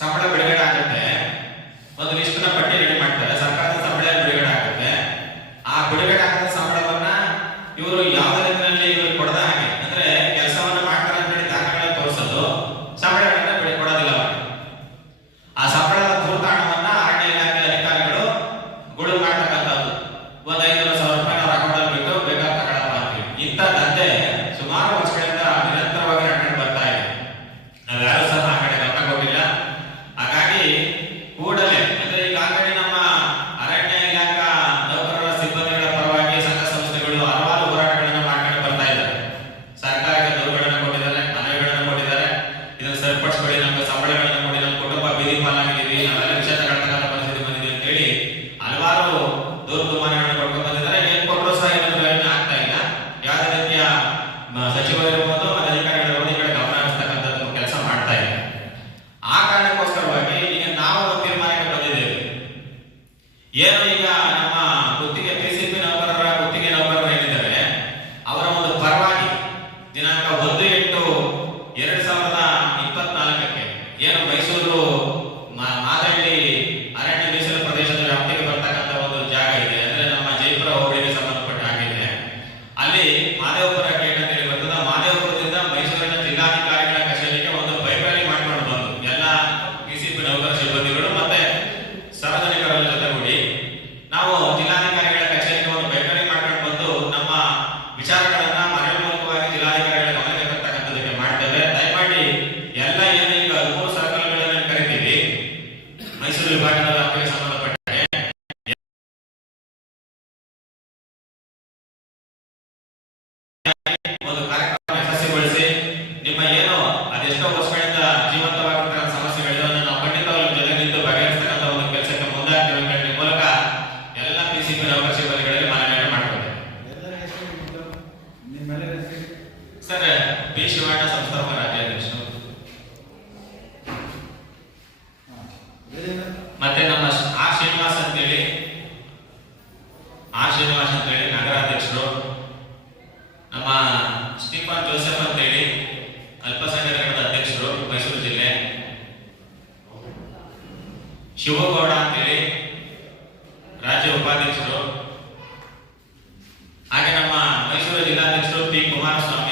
ಸಂಬಳ ಬಿಡುಗಡೆ నాదే ಒಂದು ಕಾರ್ಯಕ್ರಮ ಯಶಸ್ವಿಗೊಳಿಸಿ ನಿಮ್ಮ ಏನು ಅದೆಷ್ಟೋ ವರ್ಷಗಳಿಂದ ಜೀವಂತವಾಗಿರ್ತಕ್ಕಂಥ ಸಮಸ್ಯೆಗಳಿವೆ ಅದನ್ನು ನಾವು ಖಂಡಿತವಾಗ್ಲೂ ಜೊತೆ ನಿಂತು ಬಗೆಹರಿಸ್ತಕ್ಕಂಥ ಒಂದು ಕೆಲಸಕ್ಕೆ ಮುಂದಾಗ್ತೀವಿ ಅಂತ ಹೇಳಿ ಮೂಲಕ ಎಲ್ಲ ಪಿ ಸಿ ಪಿ ಮಾಡ್ತೇವೆ ನಿಮ್ದು? ನಿಮ್ಮೆಲ್ಲರ ಹೆಸರು? ಸರ್ ಪಿ ಶಿವಣ್ಣ ಸಂಸ್ಥಾಪಕ ರಾಜ್ಯಾಧ್ಯಕ್ಷರು? ಮತ್ತೆ ನಮ್ಮ ಆರ್ ಶ್ರೀನಿವಾಸ್ ಅಂತೇಳಿ ಆರ್ ಶ್ರೀನಿವಾಸ್ ಅಂತೇಳಿ ಶಿವಗೌಡ ಅಂತೇಳಿ ರಾಜ್ಯ ಉಪಾಧ್ಯಕ್ಷರು. ಹಾಗೆ ನಮ್ಮ ಮೈಸೂರು ಜಿಲ್ಲಾಧ್ಯಕ್ಷರು ಪಿ ಕುಮಾರಸ್ವಾಮಿ.